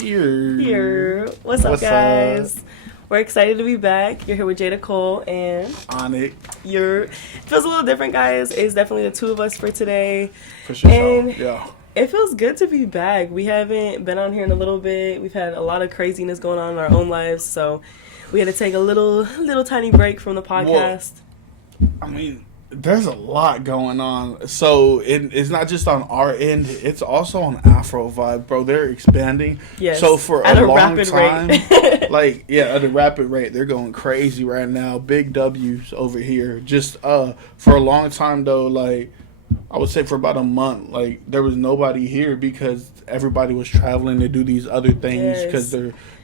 Here. What's up, guys? We're excited to be back. You're here with Jada Cole and Onyx. It feels a little different, guys. It's definitely the two of us for today. For sure. And yeah. It feels good to be back. We haven't been on here in a little bit. We've had a lot of craziness going on in our own lives, so we had to take a little tiny break from the podcast. Well, I mean, there's a lot going on. So it's not just on our end. It's also on Afro Vibe, bro. They're expanding. Yes. So for at a long rapid time, rate. at a rapid rate, they're going crazy right now. Big W's over here. Just for a long time though, like I would say for about a month, like there was nobody here because everybody was traveling to do these other things because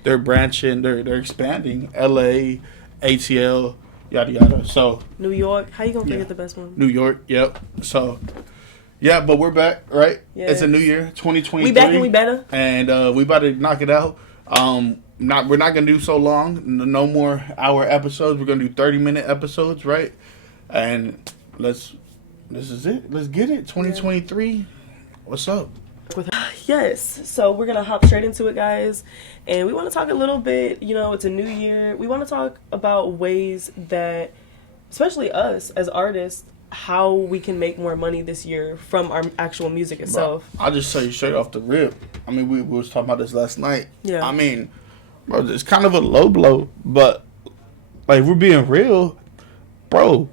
they're branching, they're expanding. LA, ATL. Yada yada. So New York, how you gonna forget the best one? New York, yep. So yeah, but we're back, right? Yes. It's a new year, 2023. We back and we better. And we about to knock it out. We're not gonna do so long. No more hour episodes. We're gonna do 30-minute episodes, right? And this is it. Let's get it. 2023. What's up? Yes, so we're gonna hop straight into it, guys, and we want to talk a little bit. It's a new year. We want to talk about ways that, especially us as artists, how we can make more money this year from our actual music itself. Bro, I'll just tell you straight off the rip. I mean, we was talking about this last night. Yeah. I mean, bro, it's kind of a low blow, but like we're being real, bro.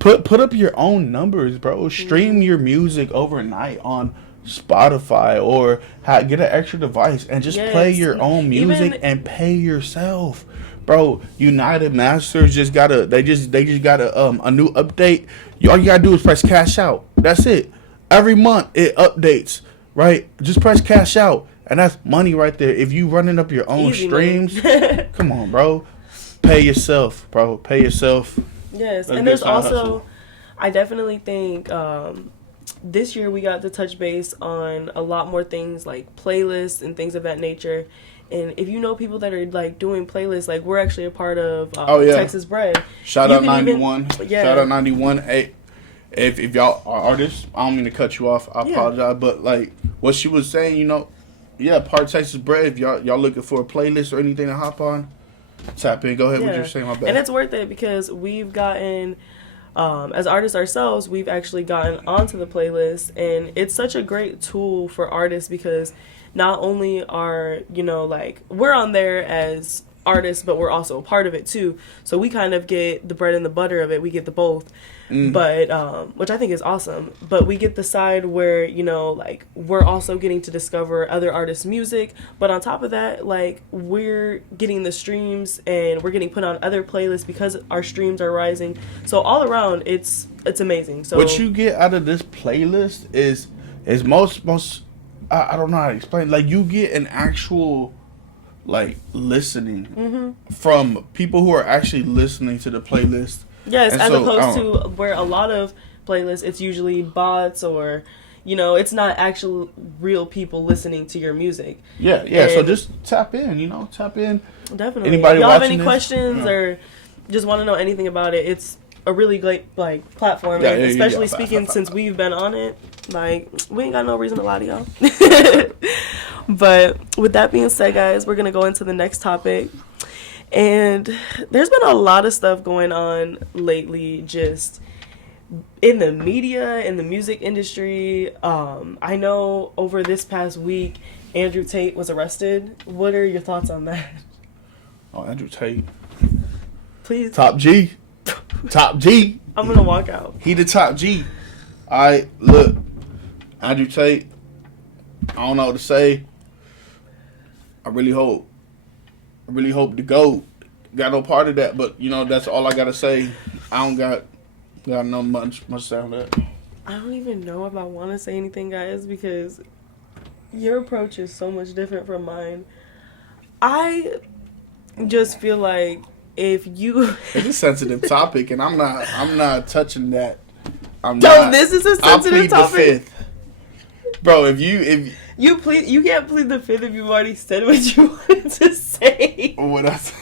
Put up your own numbers, bro. Stream your music overnight on Spotify or get an extra device and just play your own music and pay yourself, bro. United Masters just got a new update. All you gotta do is press cash out. That's it. Every month it updates, right? Just press cash out and that's money right there. If you running up your own streams, come on, bro. Pay yourself, bro. Pay yourself. Yes, and there's also, I definitely think this year we got to touch base on a lot more things like playlists and things of that nature. And if you know people that are like doing playlists, like we're actually a part of Texas Bread. Shout out 91. Shout out 91. Hey, if y'all are artists, I don't mean to cut you off. I apologize, but like what she was saying, part of Texas Bread. If y'all looking for a playlist or anything to hop on, tap in. Go ahead. What you're saying, my bad. And it's worth it because we've gotten. As artists ourselves, we've actually gotten onto the playlist, and it's such a great tool for artists because not only are, we're on there as artists, but we're also a part of it too. So we kind of get the bread and the butter of it. We get the both, but which I think is awesome. But we get the side where, we're also getting to discover other artists' music. But on top of that, we're getting the streams and we're getting put on other playlists because our streams are rising. So all around, it's amazing. So what you get out of this playlist is most I don't know how to explain. Like you get an actual listening from people who are actually listening to the playlist. Yes, as opposed to where a lot of playlists, it's usually bots or, it's not actual real people listening to your music. Yeah. And so just tap in, tap in. Definitely. Anybody if y'all have any this? questions or just want to know anything about it, it's a really great platform. And especially speaking since we've been on it, we ain't got no reason to lie to y'all. But with that being said, guys, we're going to go into the next topic. And there's been a lot of stuff going on lately just in the media, in the music industry. I know over this past week, Andrew Tate was arrested. What are your thoughts on that? Oh, Andrew Tate. Please. Top G. Top G. I'm going to walk out. He the top G. Look, Andrew Tate, I don't know what to say. I really hope the GOAT got no part of that, but that's all I gotta say. I don't got no much to say on that. I don't even know if I want to say anything, guys, because your approach is so much different from mine. I just feel like if you it's a sensitive topic, and I'm not touching that. This is a sensitive topic. The fifth. Bro, if you can't plead the fifth if you've already said what you wanted to say. What I say?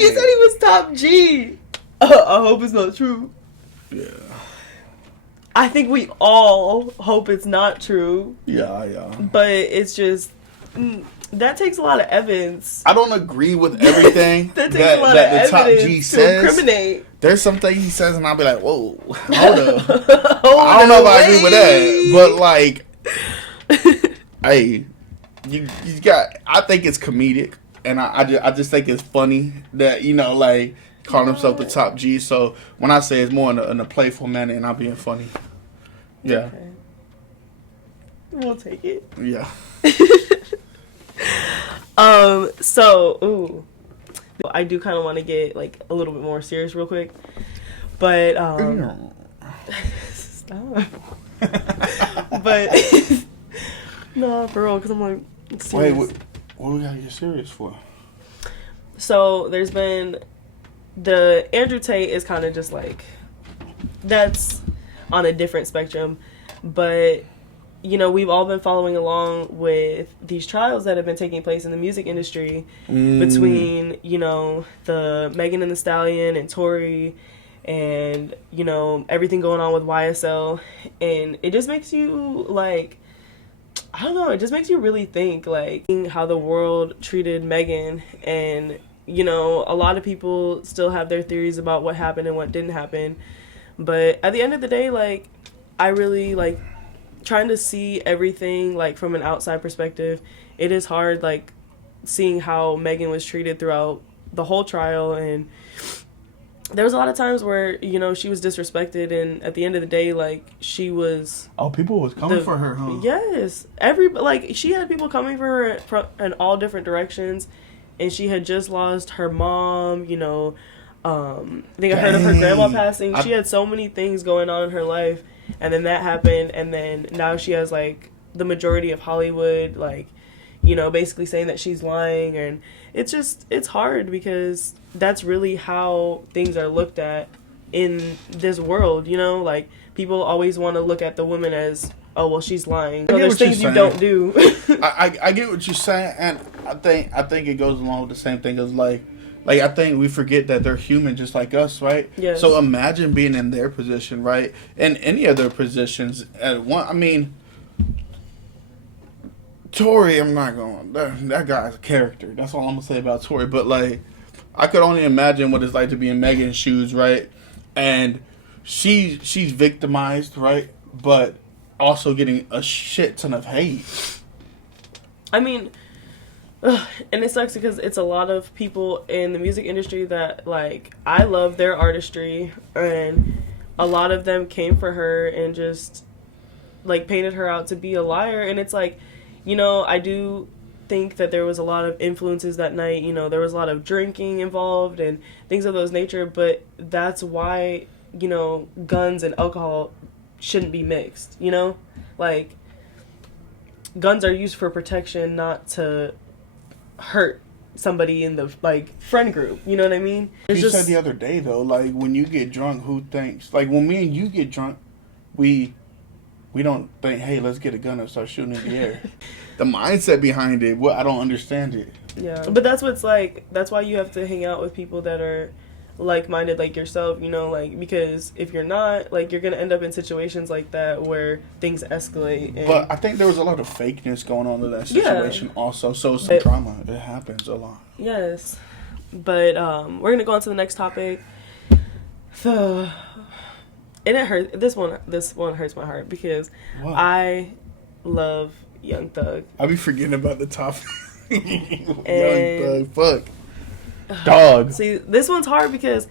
You said he was top G. I hope it's not true. Yeah. I think we all hope it's not true, Yeah. but it's just that takes a lot of evidence. I don't agree with everything that takes a lot of the top G evidence to says. incriminate. There's some things he says, and I'll be like, whoa, hold up. Hold I don't know if I away. agree with that, but like, hey, you got. I think it's comedic, and I just think it's funny that like calling himself the top G. So when I say it's more in a playful manner and I'm being funny, yeah, Okay. We'll take it. yeah. So I do kind of want to get like a little bit more serious real quick, but stop. But no, for real, because I'm like serious. Wait, what we gotta get serious for? So there's been the Andrew Tate is kind of just like that's on a different spectrum, but we've all been following along with these trials that have been taking place in the music industry between, the Megan and the Stallion and Tory and, everything going on with YSL. And it just makes you like, I don't know, it just makes you really think like how the world treated Megan. And, a lot of people still have their theories about what happened and what didn't happen. But at the end of the day, like, I really like trying to see everything like from an outside perspective. It is hard like seeing how Megan was treated throughout the whole trial, and there was a lot of times where she was disrespected, and at the end of the day like she was people was coming for her, huh? Yes, she had people coming for her from in all different directions, and she had just lost her mom. I think I heard of her grandma passing. She had so many things going on in her life. And then that happened, and then now she has, like, the majority of Hollywood, like, basically saying that she's lying, and it's hard because that's really how things are looked at in this world, like, people always want to look at the woman as, oh, well, she's lying. There's things you don't do. I get what you're saying, and I think it goes along with the same thing as, like, I think we forget that they're human just like us, right? Yes. So imagine being in their position, right? In any of their positions. Tory, I'm not going. That guy's a character. That's all I'm going to say about Tory. But, like, I could only imagine what it's like to be in Megan's shoes, right? And she's victimized, right? But also getting a shit ton of hate. I mean... and it sucks because it's a lot of people in the music industry that, like, I love their artistry, and a lot of them came for her and just, like, painted her out to be a liar. And it's like, I do think that there was a lot of influences that night. There was a lot of drinking involved and things of those nature, but that's why, guns and alcohol shouldn't be mixed, Like, guns are used for protection, not to hurt somebody in the like friend group, you know what I mean? You said the other day though, like when you get drunk, who thinks like when me and you get drunk, we don't think, hey, let's get a gun and start shooting in the air. The mindset behind it, I don't understand it. Yeah, but that's what's like. That's why you have to hang out with people that are like-minded like yourself, like, because if you're not, like, you're gonna end up in situations like that where things escalate. But I think there was a lot of fakeness going on in that situation also, so some drama, it happens a lot. Yes, but we're gonna go on to the next topic. So, and it hurts. This one hurts my heart because I love Young Thug. I be forgetting about the topic. Young And Thug, fuck. Dog. See, this one's hard because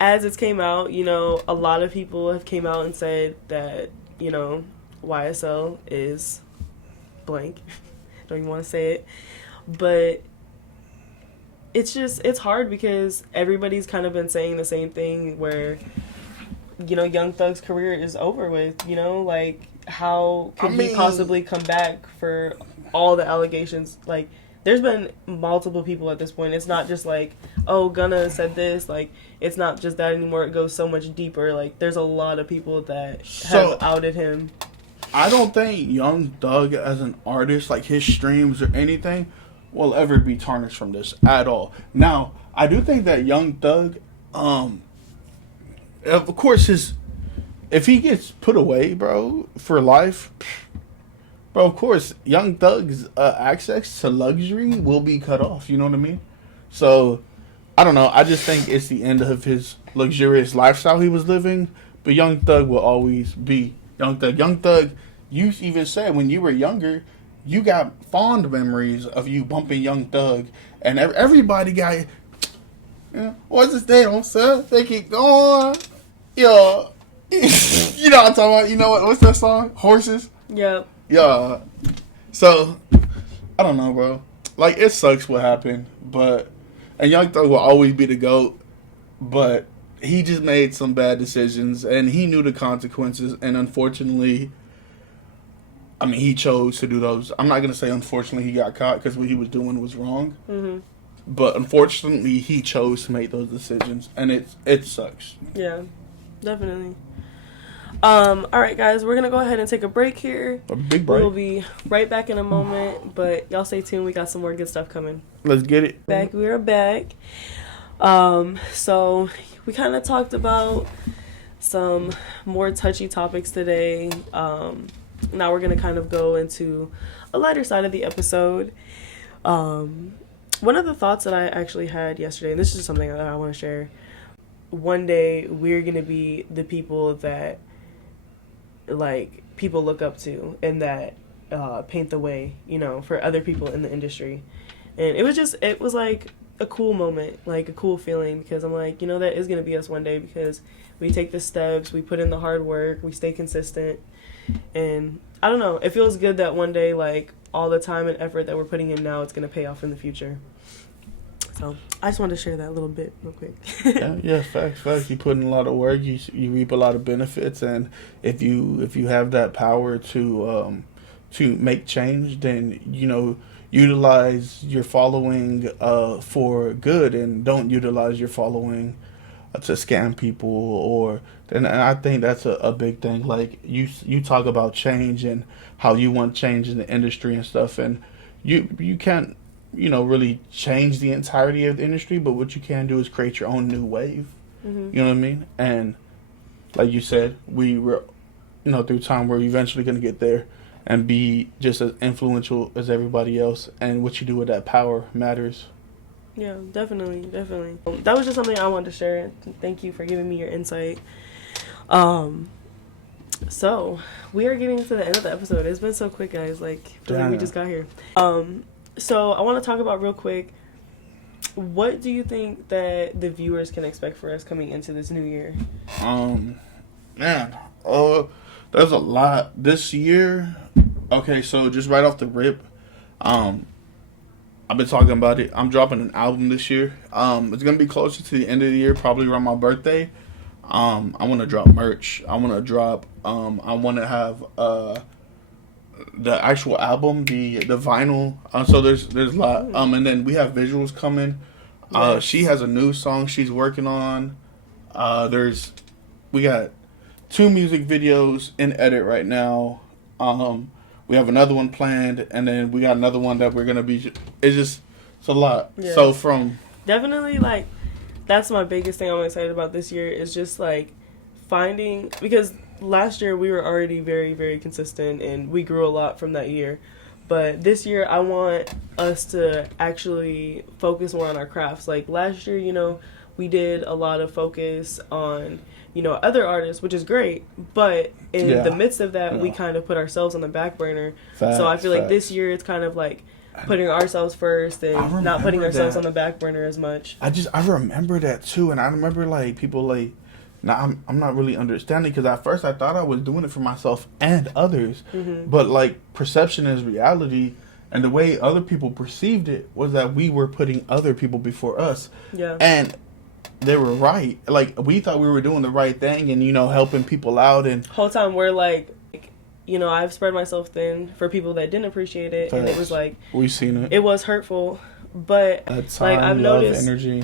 as it's came out, a lot of people have came out and said that, YSL is blank. Don't even want to say it. But it's hard because everybody's kind of been saying the same thing where, Young Thug's career is over with, like, how could he possibly come back for all the allegations? Like, there's been multiple people at this point. It's not just like, oh, Gunna said this. Like, it's not just that anymore. It goes so much deeper. Like, there's a lot of people that have outed him. I don't think Young Thug as an artist, like his streams or anything, will ever be tarnished from this at all. Now, I do think that Young Thug, of course, if he gets put away, bro, for life, bro, of course, Young Thug's access to luxury will be cut off. You know what I mean? So, I don't know. I just think it's the end of his luxurious lifestyle he was living. But Young Thug will always be Young Thug. Young Thug, you even said when you were younger, you got fond memories of you bumping Young Thug. And everybody got, what's his name, sir? They keep going. Yo. You know what I'm talking about? You know what's that song? Horses? Yeah. Yeah. So, I don't know, bro. Like, it sucks what happened, and Young Thug will always be the GOAT, but he just made some bad decisions, and he knew the consequences, and unfortunately, I mean, he chose to do those. I'm not going to say unfortunately he got caught, because what he was doing was wrong, but unfortunately, he chose to make those decisions, and it sucks. Yeah, definitely. All right, guys, we're gonna go ahead and take a break here. A big break. We'll be right back in a moment, but y'all stay tuned. We got some more good stuff coming. Let's get it. We're back. So we kind of talked about some more touchy topics today. Now we're gonna kind of go into a lighter side of the episode. One of the thoughts that I actually had yesterday, and this is just something that I want to share. One day we're gonna be the people that, like, people look up to and that paint the way, for other people in the industry. And it was like a cool moment, like a cool feeling, because I'm like, that is going to be us one day, because we take the steps, we put in the hard work, we stay consistent. And I don't know, it feels good that one day, like, all the time and effort that we're putting in now, it's going to pay off in the future. So I just wanted to share that a little bit real quick. yeah, facts. You put in a lot of work, you reap a lot of benefits, and if you have that power to make change, then utilize your following for good, and don't utilize your following to scam people. And I think that's a big thing. Like, you talk about change and how you want change in the industry and stuff, and you can't really change the entirety of the industry, but what you can do is create your own new wave. You know what I mean? And like you said, we were, through time, we're eventually going to get there and be just as influential as everybody else. And what you do with that power matters. Yeah, definitely. That was just something I wanted to share. Thank you for giving me your insight. So we are getting to the end of the episode. It's been so quick, guys. Like, I feel like we just got here. So I want to talk about real quick, what do you think that the viewers can expect for us coming into this new year? There's a lot this year. Okay, so just right off the rip, I've been talking about it. I'm dropping an album this year. It's gonna be closer to the end of the year, probably around my birthday. I want to drop merch. I want to drop. I want to have the actual album, the vinyl. So there's a lot. And then we have visuals coming. Yes. She has a new song she's working on. We got 2 music videos in edit right now. We have another one planned, and then we got another one that we're gonna be. It's a lot. Yeah. So from definitely, like, that's my biggest thing I'm excited about this year, is just like finding, because last year we were already very, very consistent and we grew a lot from that year. But this year I want us to actually focus more on our crafts. Like last year, we did a lot of focus on, other artists, which is great. But in the midst of that, we kind of put ourselves on the back burner. So I feel like this year it's kind of like putting ourselves first and not putting ourselves on the back burner as much. I remember that too. And I remember like people like, now I'm not really understanding, because at first I thought I was doing it for myself and others, but like perception is reality, and the way other people perceived it was that we were putting other people before us. Yeah. And they were right. Like, we thought we were doing the right thing and helping people out, and whole time we're like, I've spread myself thin for people that didn't appreciate it. And it was like, we've seen it. It was hurtful, but that time, like I've love, noticed, energy.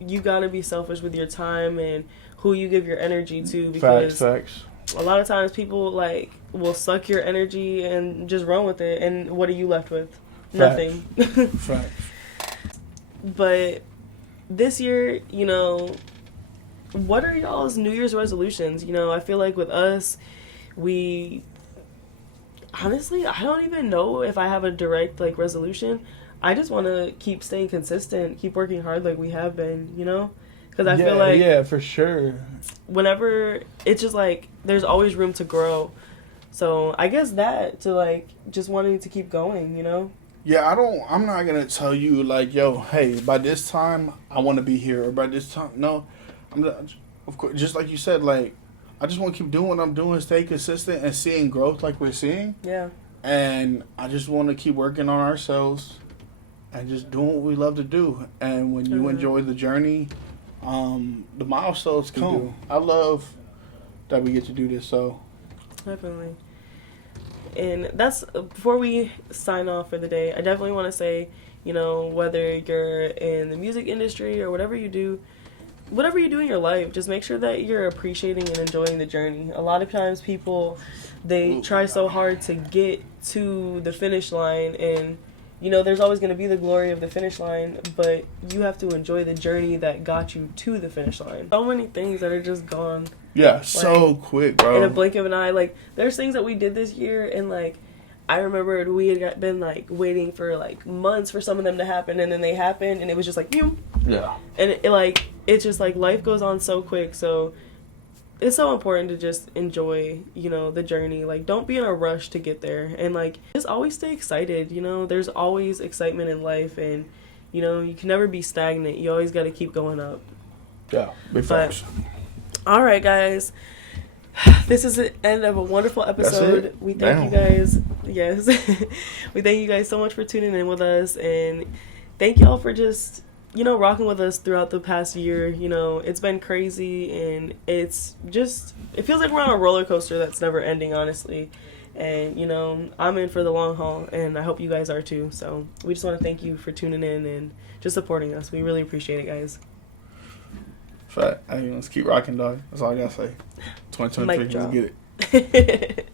You gotta be selfish with your time and who you give your energy to, because facts. A lot of times people like will suck your energy and just run with it, and what are you left with? Nothing. Facts. But this year, what are y'all's New Year's resolutions? You know, I feel like with us, we honestly, I don't even know if I have a direct like resolution. I just want to keep staying consistent, keep working hard like we have been, you know? Because I feel like yeah, for sure. whenever it's just like there's always room to grow. So I guess that to like just wanting to keep going, you know? Yeah, I'm not gonna tell you like, yo, hey, by this time I want to be here, or by this time, no, I'm not, of course, just like you said, like, I just want to keep doing what I'm doing, stay consistent, and seeing growth like we're seeing, Yeah. and I just want to keep working on ourselves, and just doing what we love to do. And when you enjoy the journey, the milestones come. I love that we get to do this. So Definitely. And that's before we sign off for the day. I definitely want to say, you know, whether you're in the music industry or whatever you do in your life, just make sure that you're appreciating and enjoying the journey. A lot of times people, they try so hard to get to the finish line, and you know, there's always going to be the glory of the finish line, but you have to enjoy the journey that got you to the finish line. So many things that are just gone. yeah, so quick, bro. In a blink of an eye. Like, there's things that we did this year, and like, I remembered we had been like waiting for like months for some of them to happen, and then they happened, and it was just like, pew. Yeah. And it's just like life goes on so quick. So it's so important to just enjoy, you know, the journey. Like, don't be in a rush to get there, and like, just always stay excited. You know, there's always excitement in life, and you know, you can never be stagnant. You always got to keep going up. Yeah, big facts. All right, guys. This is the end of a wonderful episode. That's it? We thank you guys. Yes. We thank you guys so much for tuning in with us, and thank y'all for just, you know, rocking with us throughout the past year. You know, it's been crazy, and it's just, it feels like we're on a roller coaster that's never ending, honestly. And, you know, I'm in for the long haul, and I hope you guys are too. So we just want to thank you for tuning in and just supporting us. We really appreciate it, guys. Fact. Hey, let's keep rocking, dog. That's all I gotta say. 2023, let's get it.